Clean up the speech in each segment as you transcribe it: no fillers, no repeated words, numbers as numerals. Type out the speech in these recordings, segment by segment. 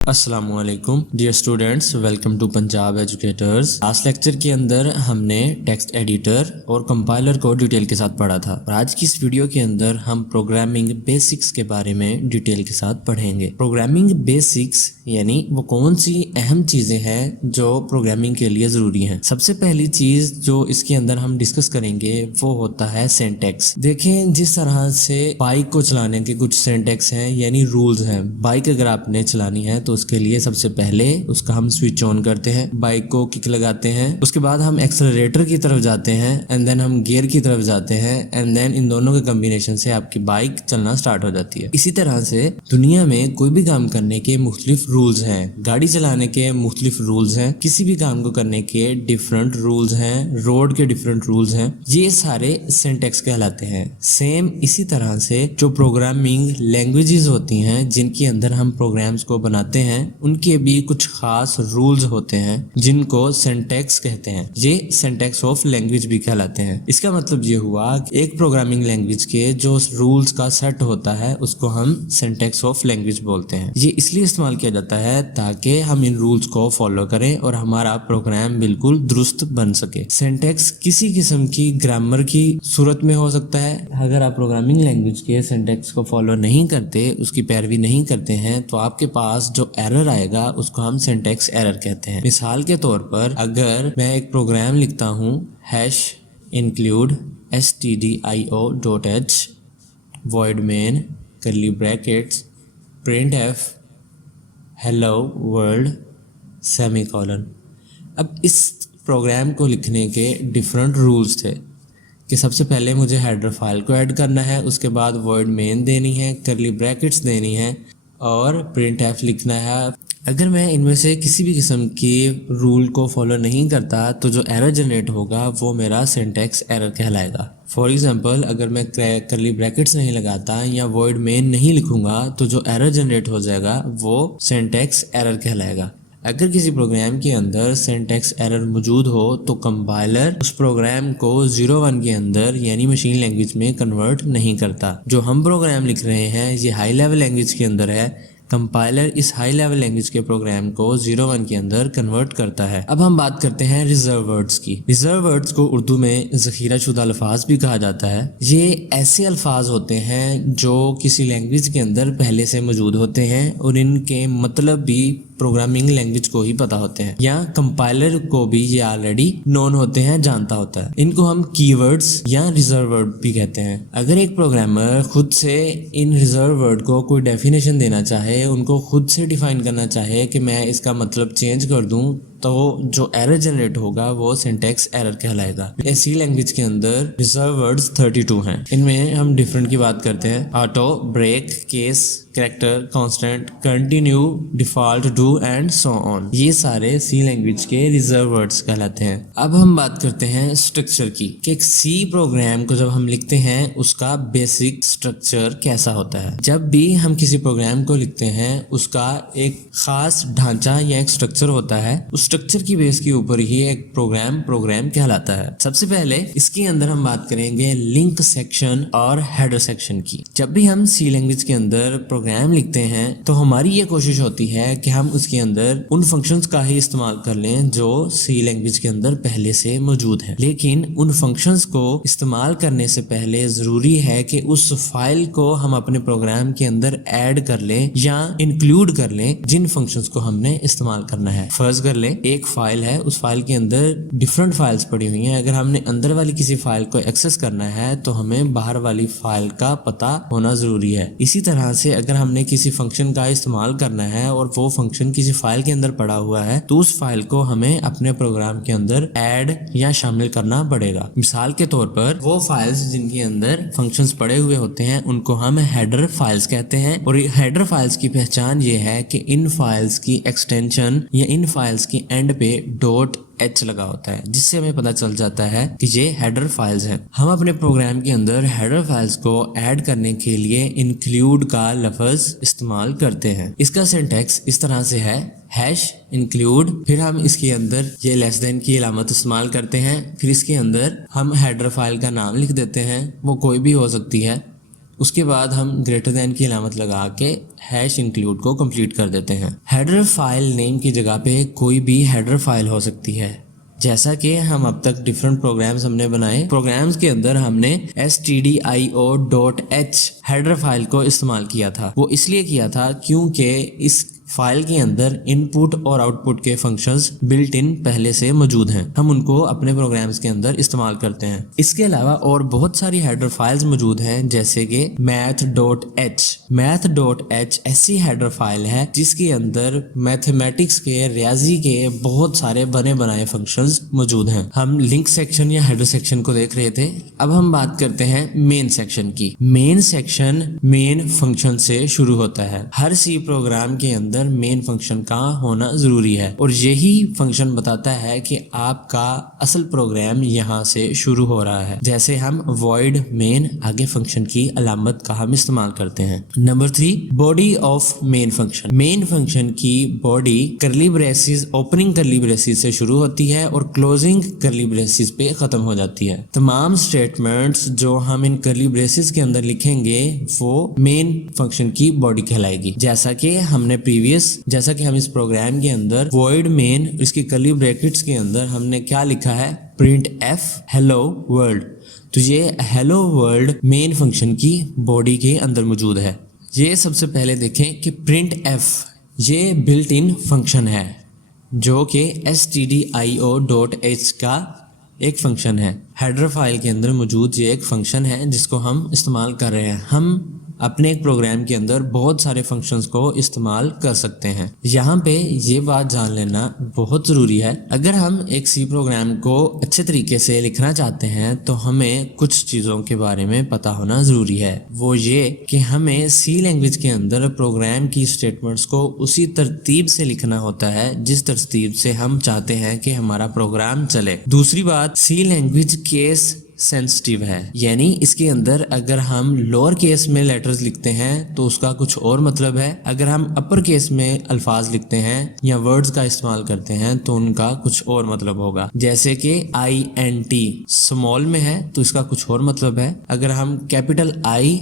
السلام علیکم dear students, welcome to Punjab educators. Last lecture کے اندر ہم نے ٹیکسٹ ایڈیٹر اور کمپائلر کو ڈیٹیل کے ساتھ پڑھا تھا، اور آج کی اس ویڈیو کے اندر ہم پروگرامنگ بیسکس کے بارے میں ڈیٹیل کے ساتھ پڑھیں گے۔ پروگرامنگ بیسکس یعنی وہ کون سی اہم چیزیں ہیں جو پروگرامنگ کے لیے ضروری ہیں۔ سب سے پہلی چیز جو اس کے اندر ہم ڈسکس کریں گے وہ ہوتا ہے سینٹیکس۔ دیکھیں، جس طرح سے بائک کو چلانے کے کچھ سینٹیکس ہیں یعنی رولز ہیں۔ بائک اگر آپ نے چلانی ہے تو اس کے لیے سب سے پہلے اس کا ہم سوئچ آن کرتے ہیں، بائک کو کک لگاتے ہیں، اس کے بعد ہم ایکسلریٹر کی طرف جاتے ہیں، اینڈ دین ہم گیئر کی طرف جاتے ہیں، اینڈ دین ان دونوں کے کمبینیشن سے آپ کی بائک چلنا سٹارٹ ہو جاتی ہے۔ اسی طرح سے دنیا میں کوئی بھی کام کرنے کے مختلف رولز ہیں، گاڑی چلانے کے مختلف رولز ہیں، کسی بھی کام کو کرنے کے ڈفرنٹ رولز ہیں، روڈ کے ڈفرنٹ رولز ہیں، یہ سارے سینٹیکس کہلاتے ہیں۔ سیم اسی طرح سے جو پروگرامنگ لینگویجز ہوتی ہیں جن کے اندر ہم پروگرامز کو بناتے ہیں، ان کے بھی کچھ خاص رولز ہوتے ہیں جن کو سینٹیکس کہتے ہیں۔ یہ سینٹیکس آف لینگویج بھی کہلاتے ہیں۔ اس کا مطلب یہ ہوا کہ ایک پروگرامنگ لینگویج کے جو رولز کا سیٹ ہوتا ہے اس کو ہم سینٹیکس آف لینگویج بولتے ہیں۔ یہ اس لیے استعمال کیا جاتا ہے تاکہ ہم ان رولز کو فالو کریں اور ہمارا پروگرام بالکل درست بن سکے۔ سینٹیکس کسی قسم کی گرامر کی صورت میں ہو سکتا ہے۔ اگر آپ پروگرامنگ لینگویج کے سینٹیکس کو فالو نہیں کرتے، اس کی پیروی نہیں کرتے ہیں، تو آپ کے پاس جو ایرر آئے گا اس کو ہم سینٹیکس ایرر کہتے ہیں۔ مثال کے طور پر اگر میں ایک پروگرام لکھتا ہوں #include stdio.h void main curly brackets printf hello world semicolon۔ اب اس پروگرام کو لکھنے کے ڈفرنٹ رولز تھے کہ سب سے پہلے مجھے ہیڈر فائل کو ایڈ کرنا ہے، اس کے بعد void main دینی ہے، کرلی بریکٹس دینی ہے اور printf لکھنا ہے۔ اگر میں ان میں سے کسی بھی قسم کی رول کو فالو نہیں کرتا تو جو ایرر جنریٹ ہوگا وہ میرا سینٹیکس ایرر کہلائے گا۔ فار ایگزامپل، اگر میں کرلی بریکٹس نہیں لگاتا یا void main نہیں لکھوں گا تو جو ایرر جنریٹ ہو جائے گا وہ سینٹیکس ایرر کہلائے گا۔ اگر کسی پروگرام کے اندر سینٹیکس ایرر موجود ہو تو کمپائلر اس پروگرام کو 01 کے اندر یعنی مشین لینگویج میں کنورٹ نہیں کرتا۔ جو ہم پروگرام لکھ رہے ہیں یہ ہائی لیول لینگویج کے اندر ہے، کمپائلر اس ہائی لیول لینگویج کے پروگرام کو 01 کے اندر کنورٹ کرتا ہے۔ اب ہم بات کرتے ہیں ریزرو ورڈز کی۔ ریزرو ورڈز کو اردو میں ذخیرہ شدہ الفاظ بھی کہا جاتا ہے۔ یہ ایسے الفاظ ہوتے ہیں جو کسی لینگویج کے اندر پہلے سے موجود ہوتے ہیں اور ان کے مطلب بھی پروگرامنگ لینگویج کو ہی پتہ ہوتے ہیں، یا کمپائلر کو بھی یہ آلریڈی نون ہوتے ہیں، جانتا ہوتا ہے۔ ان کو ہم کی ورڈز یا ریزرو ورڈ بھی کہتے ہیں۔ اگر ایک پروگرامر خود سے ان ریزرو ورڈ کو کوئی ڈیفینیشن دینا چاہے، ان کو خود سے ڈیفائن کرنا چاہے کہ میں اس کا مطلب چینج کر دوں، تو جو ایرر جنریٹ ہوگا وہ سینٹیکس ایرر کہلائے گا۔ ایسی لینگویج کے اندر ریزرو ورڈز 32 ہیں۔ ان میں ہم ڈفرنٹ کی بات کرتے ہیں: auto, break, case, character, constant, continue, default, do and so on. یہ سارے سی لینگویج کے ریزرو ورڈز کہلاتے ہیں۔ اب ہم بات کرتے ہیں اسٹرکچر کی کہ ایک سی پروگرام کو جب ہم لکھتے ہیں اس کا بیسک اسٹرکچر کیسا ہوتا ہے۔ جب بھی ہم کسی پروگرام کو لکھتے ہیں اس کا ایک خاص ڈھانچہ یا ایک اسٹرکچر ہوتا ہے، اس اسٹرکچر کی بیس کے اوپر ہی ایک پروگرام کہلاتا ہے۔ سب سے پہلے اس کے اندر ہم بات کریں گے لنک سیکشن اور ہیڈر سیکشن کی۔ جب بھی ہم سی لینگویج کے اندر پروگرام لکھتے ہیں تو ہماری یہ کوشش ہوتی ہے کہ ہم اس کے اندر ان فنکشنز کا ہی استعمال کر لیں جو سی لینگویج کے اندر پہلے سے موجود ہیں، لیکن ان فنکشنز کو استعمال کرنے سے پہلے ضروری ہے کہ اس فائل کو ہم اپنے پروگرام کے اندر ایڈ کر لیں یا انکلوڈ کر لیں جن فنکشنز کو ہم نے استعمال کرنا ہے۔ فرض کر لیں ایک فائل ہے، اس فائل کے اندر ڈفرنٹ فائلز پڑی ہوئی ہیں، اگر ہم نے اندر والی کسی فائل کو ایکسس کرنا ہے تو ہمیں باہر والی فائل کا پتہ ہونا ضروری ہے۔ اسی طرح سے اگر ہم نے کسی فنکشن کا استعمال کرنا ہے اور وہ فنکشن کسی فائل کے اندر پڑا ہوا ہے تو اس فائل کو ہمیں اپنے پروگرام کے اندر ایڈ یا شامل کرنا پڑے گا۔ مثال کے طور پر وہ فائلز جن کے اندر فنکشنز پڑے ہوئے ہوتے ہیں ان کو ہم ہیڈر فائلز کہتے ہیں، اور ہیڈر فائلز کی پہچان یہ ہے کہ ان فائلز کی ایکسٹینشن یا ان فائلز کی اینڈ پہ .h لگا ہوتا ہے، جس سے ہمیں پتہ چل جاتا ہے کہ یہ ہیڈر فائلز ہیں۔ ہم اپنے پروگرام کے اندر ہیڈر فائلز کو ایڈ کرنے کے لیے انکلوڈ کا لفظ استعمال کرتے ہیں۔ اس کا سینٹیکس اس طرح سے ہے: #include، پھر ہم اس کے اندر یہ لیس دین کی علامت استعمال کرتے ہیں، پھر اس کے اندر ہم ہیڈر فائل کا نام لکھ دیتے ہیں، وہ کوئی بھی ہو سکتی ہے، اس کے بعد ہم گریٹر دین کی علامت لگا کے ہیش انکلوڈ کو کمپلیٹ کر دیتے ہیں. ہیڈر فائل نیم کی جگہ پہ کوئی بھی ہیڈر فائل ہو سکتی ہے. جیسا کہ ہم اب تک ڈفرینٹ پروگرامز ہم نے بنائے، پروگرامز کے اندر ہم نے stdio.h ہیڈر فائل کو استعمال کیا تھا. وہ اس لیے کیا تھا کیونکہ اس فائل کے اندر ان پٹ اور آؤٹ پٹ کے فنکشنز بلٹ ان پہلے سے موجود ہیں، ہم ان کو اپنے پروگرامز کے اندر استعمال کرتے ہیں. اس کے علاوہ اور بہت ساری ہیڈر فائلز موجود ہیں جیسے کہ math.h. math.h ایسی ہیڈر فائل ہے جس کے اندر میتھمیٹکس کے، ریاضی کے بہت سارے بنے بنائے فنکشنز موجود ہیں. ہم لنک سیکشن یا ہیڈر سیکشن کو دیکھ رہے تھے. اب ہم بات کرتے ہیں مین سیکشن کی. مین سیکشن مین فنکشن سے شروع ہوتا ہے. ہر سی پروگرام کے اندر مین فنکشن کا ہونا ضروری ہے اور یہی فنکشن بتاتا ہے کہ آپ کا اصل پروگرام یہاں سے شروع ہو رہا ہے. جیسے ہم void main آگے فنکشن کی علامت کا ہم استعمال کرتے ہیں. Number 3 body of main function. Main function کی body curly braces, opening curly braces سے شروع ہوتی ہے اور کلوزنگ کرلی بریسز پہ ختم ہو جاتی ہے. تمام اسٹیٹمنٹس جو ہم ان کرلی بریسز کے اندر لکھیں گے وہ مین فنکشن کی باڈی کہلائے گی. جیسا کہ ہم اس پروگرام کے اندر void main اس کی کرلی بریکٹس کے اندر ہم نے کیا لکھا ہے، printf hello world. تو یہ hello world مین فنکشن کی باڈی کے اندر موجود ہے. یہ سب سے پہلے دیکھیں کہ printf یہ بلٹ ان فنکشن ہے جو کہ stdio.h کا ایک فنکشن ہے. ہیڈر فائل کے اندر موجود یہ ایک فنکشن ہے جس کو ہم استعمال کر رہے ہیں. ہم اپنے ایک پروگرام کے اندر بہت سارے فنکشنز کو استعمال کر سکتے ہیں. یہاں پہ یہ بات جان لینا بہت ضروری ہے، اگر ہم ایک سی پروگرام کو اچھے طریقے سے لکھنا چاہتے ہیں تو ہمیں کچھ چیزوں کے بارے میں پتہ ہونا ضروری ہے. وہ یہ کہ ہمیں سی لینگویج کے اندر پروگرام کی اسٹیٹمنٹس کو اسی ترتیب سے لکھنا ہوتا ہے جس ترتیب سے ہم چاہتے ہیں کہ ہمارا پروگرام چلے. دوسری بات، سی لینگویج کیس سینسٹیو ہے، یعنی اس کے اندر اگر ہم لوور کیس میں لیٹرز لکھتے ہیں تو اس کا کچھ اور مطلب ہے، اگر ہم اپر کیس میں الفاظ لکھتے ہیں یا ورڈز کا استعمال کرتے ہیں تو ان کا کچھ اور مطلب ہوگا. جیسے کہ INT اسمال میں ہے تو اس کا کچھ اور مطلب ہے، اگر ہم کیپٹل I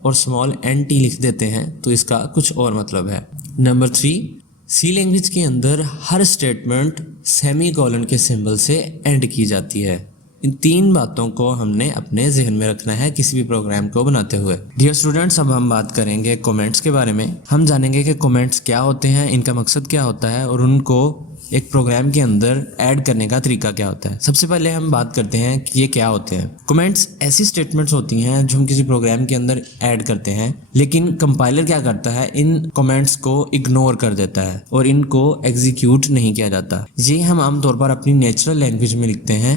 اور اسمال NT لکھ دیتے ہیں تو اس کا کچھ اور مطلب ہے. نمبر 3 سی لینگویج کے اندر ہر اسٹیٹمنٹ سیمی کولن کے سمبل سے اینڈ کی جاتی ہے. ان 3 باتوں کو ہم نے اپنے ذہن میں رکھنا ہے کسی بھی پروگرام کو بناتے ہوئے. ڈیئر اسٹوڈنٹس، اب ہم بات کریں گے کومنٹس کے بارے میں. ہم جانیں گے کہ کومنٹس کیا ہوتے ہیں، ان کا مقصد کیا ہوتا ہے اور ان کو ایک پروگرام کے اندر ایڈ کرنے کا طریقہ کیا ہوتا ہے. سب سے پہلے ہم بات کرتے ہیں کہ یہ کیا ہوتے ہیں. کومنٹس ایسی اسٹیٹمنٹس ہوتی ہیں جو ہم کسی پروگرام کے اندر ایڈ کرتے ہیں، لیکن کمپائلر کیا کرتا ہے، ان کومنٹس کو اگنور کر دیتا ہے اور ان کو ایگزیکیوٹ نہیں کیا جاتا. یہ ہم عام طور پر اپنی نیچرل لینگویج میں لکھتے ہیں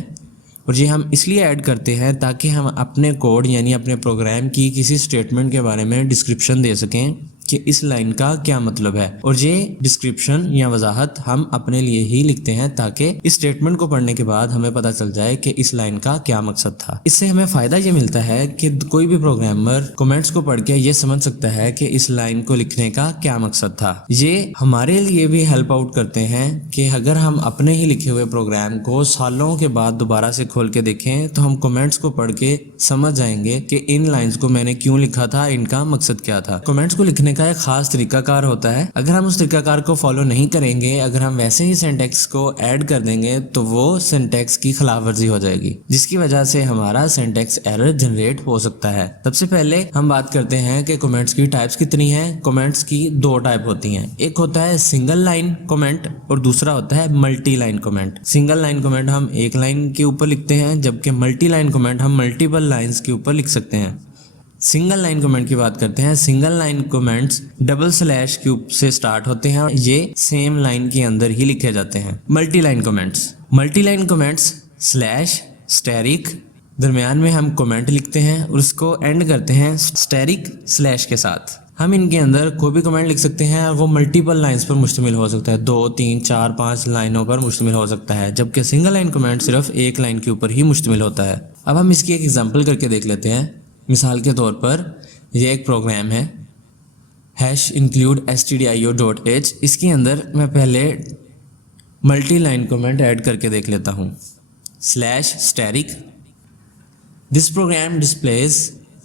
اور یہ ہم اس لیے ایڈ کرتے ہیں تاکہ ہم اپنے کوڈ یعنی اپنے پروگرام کی کسی اسٹیٹمنٹ کے بارے میں ڈسکرپشن دے سکیں کہ اس لائن کا کیا مطلب ہے. اور یہ ڈسکرپشن یا وضاحت ہم اپنے لیے ہی لکھتے ہیں تاکہ اس اسٹیٹمنٹ کو پڑھنے کے بعد ہمیں پتہ چل جائے کہ اس لائن کا کیا مقصد تھا. اس سے ہمیں فائدہ یہ ملتا ہے کہ کوئی بھی پروگرامر کومنٹس کو پڑھ کے یہ سمجھ سکتا ہے کہ اس لائن کو لکھنے کا کیا مقصد تھا. یہ ہمارے لیے بھی ہیلپ آؤٹ کرتے ہیں کہ اگر ہم اپنے ہی لکھے ہوئے پروگرام کو سالوں کے بعد دوبارہ سے کھول کے دیکھیں تو ہم کومنٹس کو پڑھ کے سمجھ جائیں گے کہ ان لائنز کو میں نے کیوں لکھا تھا، ان کا مقصد کیا تھا. کومنٹس کو لکھنے کا ایک خاص طریقہ کار ہوتا ہے. اگر ہم اس طریقہ کار کو فالو نہیں کریں گے، اگر ہم ویسے ہی سینٹیکس کو ایڈ کر دیں گے تو وہ سینٹیکس کی خلاف ورزی ہو جائے گی، جس کی وجہ سے ہمارا سینٹیکس ایرر جنریٹ ہو سکتا ہے. سب سے پہلے ہم بات کرتے ہیں کہ کومنٹس کی ٹائپس کتنی ہیں. کومنٹس کی 2 ٹائپ ہوتی ہیں، ایک ہوتا ہے سنگل لائن کومنٹ اور دوسرا ہوتا ہے multi line comment. Single line comment ہم ایک لائن کے اوپر لکھتے ہیں جبکہ ملٹی لائن کومنٹ ہم ملٹیپل لائنز کے اوپر لکھ سکتے ہیں. سنگل لائن کومنٹ کی بات کرتے ہیں. Single line comments double slash کے سے سٹارٹ ہوتے ہیں، یہ سیم لائن کے اندر ہی لکھے جاتے ہیں. Multi line comments slash asterisk, درمیان میں ہم کومنٹ لکھتے ہیں اور اس کو اینڈ کرتے ہیں اسٹیرک سلیش کے ساتھ. ہم ان کے اندر کوئی بھی کمنٹ لکھ سکتے ہیں اور وہ ملٹیپل لائنز پر مشتمل ہو سکتا ہے، 2 3 4 5 لائنوں پر مشتمل ہو سکتا ہے، جبکہ سنگل لائن کمنٹ صرف ایک لائن کے اوپر ہی مشتمل ہوتا ہے. اب ہم اس کی ایک ایگزامپل کر کے دیکھ لیتے ہیں. مثال کے طور پر یہ ایک پروگرام ہے #include stdio.h. اس کے اندر میں پہلے ملٹی لائن کومنٹ ایڈ کر کے دیکھ لیتا ہوں. /static. This program displays